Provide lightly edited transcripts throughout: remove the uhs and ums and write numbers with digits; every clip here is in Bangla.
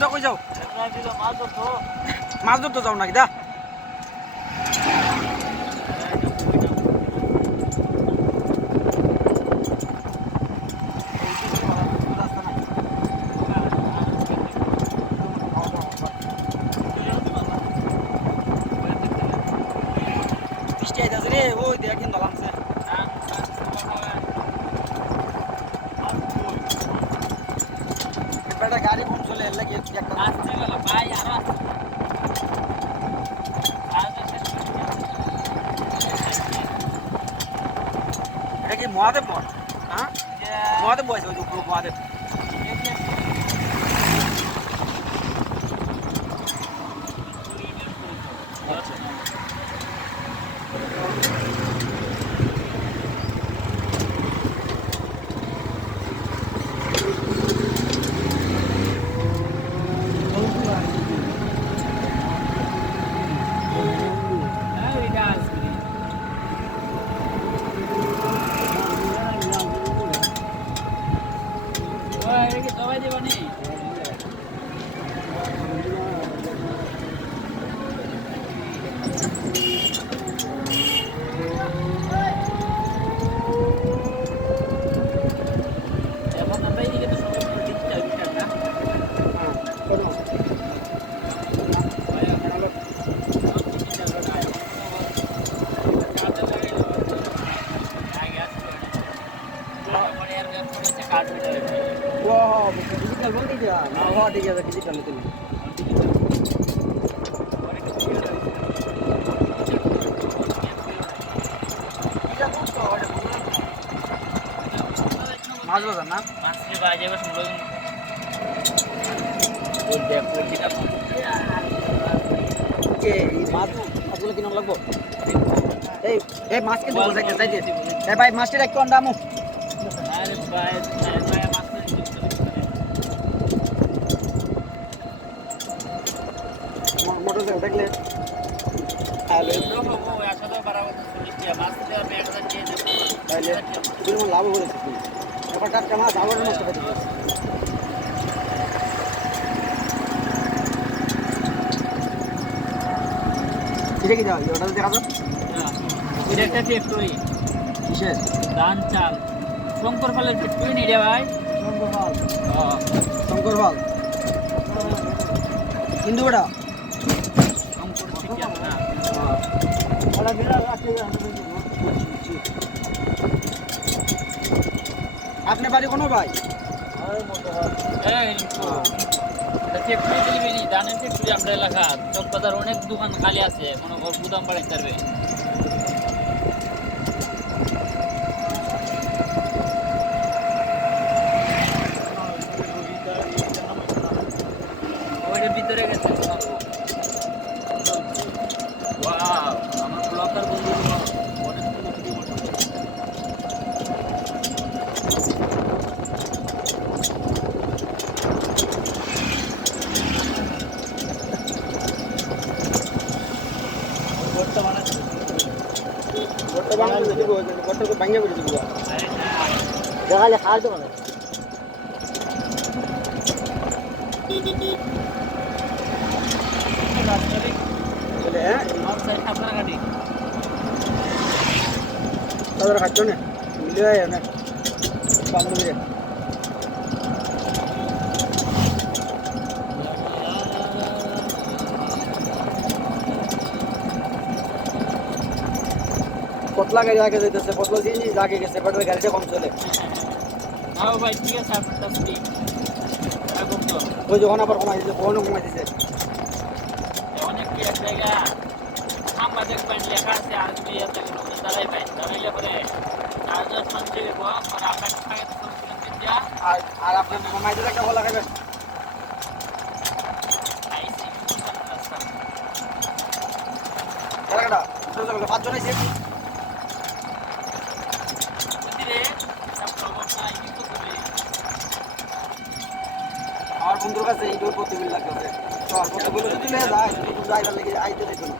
তোমরা কই যাও? মাছ ধরতে যাও নাকি দা? বৃষ্টি আইতাছে রে, ওই দেখ কিন্তু লাগছে। একটা গাড়ি কম চলে এর লাগি একটা আসছে বলা ভাই আরো এটা কি মহাদেব মঠ? হ্যাঁ মহাদেব বয়স ওই উপর মহাদেব ডিজিটাল বলতে যা না হওয়া ঠিক আছে ডিজিটাল নিতে মাছ বাজার না মাছ বাজে এবার শুনলো ওই দেখো কিনা কে এই মাছ আসলে কিনা লাগবো এই এই মাছ কিন্তু যাইতে যাইতে এই ভাই মাছটা একটু আন্দামু আরে ভাই মাছ মোটরসাইকেল দেখলে তাহলে তুমি লাভ করেছো তুমি এখন টাটকা মাছ আবার নষ্ট করতে পারছো এটা কি দাও ওটা দেখা যাও এটা একটা ফ্যাক্টরি কিসের ধান চাল শঙ্কর পালের ফ্যাক্টরি নেই রে ভাই শঙ্কর পাল শঙ্কর পাল হিন্দু বড়া আপনি বাড়ি কোনো ভাই ধানের ফ্যাক্টরি আমরা এলাকা চকবাজার অনেক দোকান খালি আছে মনে কর গুদাম বাড়াইতে পারবে ওইটার ভিতরে গেছে আমার ব্লগার বন্ধু ভাঙিয়ে পড়ে দেবো দেখালে খাওয়া তো মানে খাচ্ছ না মিলে না বাংলা পতলা গাড়ি আগে যাইতেছে পতলা জিনিস আগে গেছে বাট ওই গাড়িটা কম চলে হ্যাঁ ভাই ঠিক আছে আপনারটা ঠিক এরকম তো ওই যখন আবার কমাই দিছে ফোনও কমাই দিছে অনেক কি এক জায়গা আমরা দেখবেন লেখা আছে আর দুই আছে দাঁড়াই পাই দাঁড়াইলে পরে চার্জার শান্তি দেবো আর আপনার টাকা তো দিয়া আর আপনার মামাই দিলে কেমন লাগাবেন টাকাটা পাঁচজন আছে আমার বন্ধুর কাছে এইটাও প্রতিবিল লাগতেছে প্রতিবিল যদি নিয়ে যায় একটু ড্রাইভার লেগে আইতে দেখবে না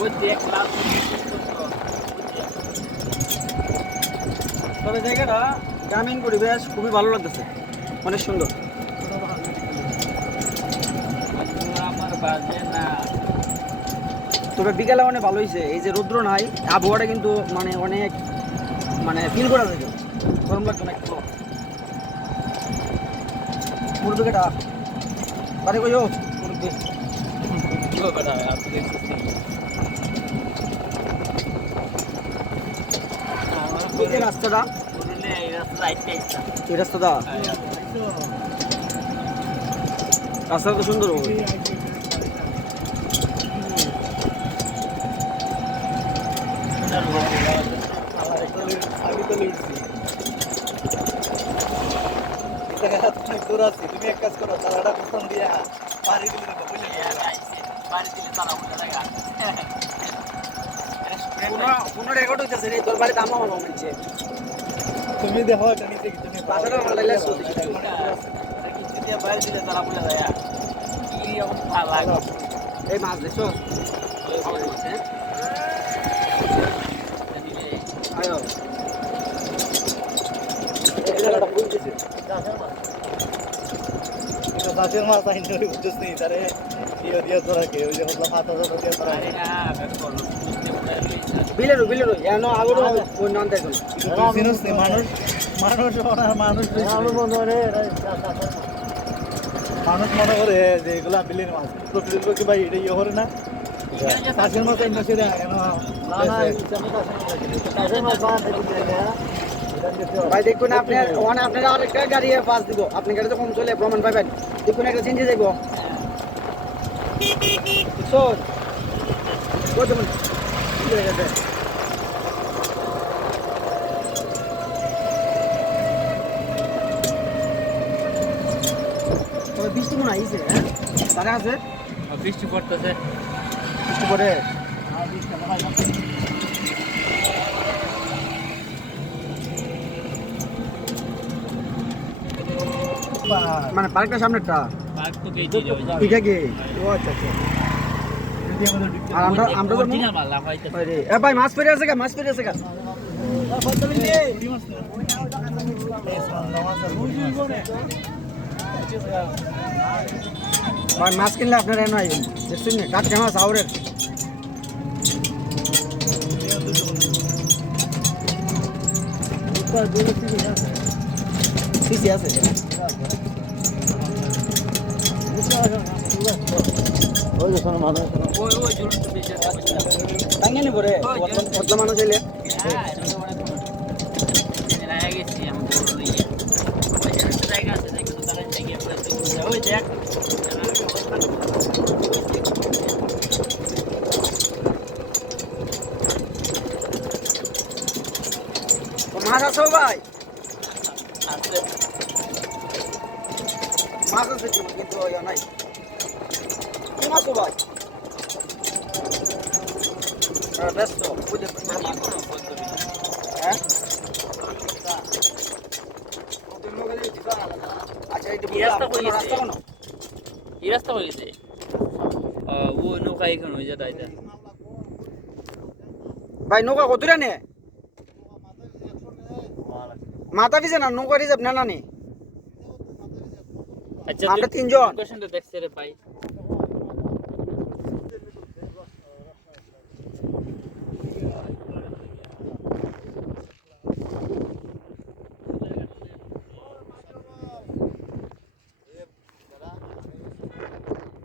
ওই দেখলাম তবে জায়গাটা গ্রামীণ পরিবেশ খুবই ভালো লাগতেছে অনেক সুন্দর তবে বিকেলে অনেক ভালো হয়েছে, এই যে রৌদ্র নাই, আবহাওয়াটা কিন্তু মানে অনেক মানে ফিল করা যায়, গরম লাগছে না একটু। মুরব্বিটা বাড়ি কইও মুরব্বি এই যে রাস্তাটা, এই রাস্তাটা রাস্তাটা তো সুন্দর হবে। তুমি এক কাজ করো, তালাটা প্রথম দিয়া বাড়ি দিলে কোনো রেকর্ড হইতেছে রে, তোর বাড়িতে আমা মামা বলছে তুমি দেখো এটা নিচে কি তুমি বাসাটা আমার লাইলে আসো বাইরে দিলে তারা বলে যায় এই মাছ দেখছো আয়ো এই জায়গাটা বুঝতেছে গাছের মাছ আইন ধরে বুঝছিস নি তারে ইয়ে দিয়ে তোরা কে ওই যে হলো 7000 দিয়ে তোরা বিলেরো এনো আগরো কোন নাম দেখো জিনিস নি মানুষ মানুষ মনে করে যে এগুলা বিলের মাছ প্রকৃতির কি ভাই এটা ইয়ে করে না গাছের মাছ আইন ধরে ভাই দেখুন আপনি ওখানে আপনারা আরেকটা গাড়ি পাস দিব, আপনি গাড়িতে কম চলে প্রমাণ পাবেন, দেখুন একটা চেঞ্জে যাইব শোন কত মন ঠিক আছে। তবে বৃষ্টি মনে আইছে, হ্যাঁ তারা আছে বৃষ্টি পড়তেছে বৃষ্টি পড়ে মানে পার্কটার সামনেটা এটা কি? ও আচ্ছা আচ্ছা। আর আমরা তো এ ভাই মাছ পেরে আছে গা, মাছ পেরে আছে গা। ভাই মাছ কিনলে আপনারা এনে আইবেন, দেখছেন না কাটকে মাছ আউরের সিসি আছে ওই যে কোনো মানুষ টাঙ্গে নিব রে কত মানুষ এলে মাছ আছে ভাই, মাছ আছে কিন্তু ইয়া নাই, কি মাছ ভাই? ব্যস্ত বুঝে হ্যাঁ আচ্ছা এটা রাস্তা কোনো এই রাস্তা হয়ে গেছে ও নৌকা এখানে হয়ে যেটা এটা ভাই নৌকা কত নে মাথা দিছে না নৌকা রিজার্ভ না না নি আচ্ছা আমরা তিনজন লোকেশনটা দেখছে রে ভাই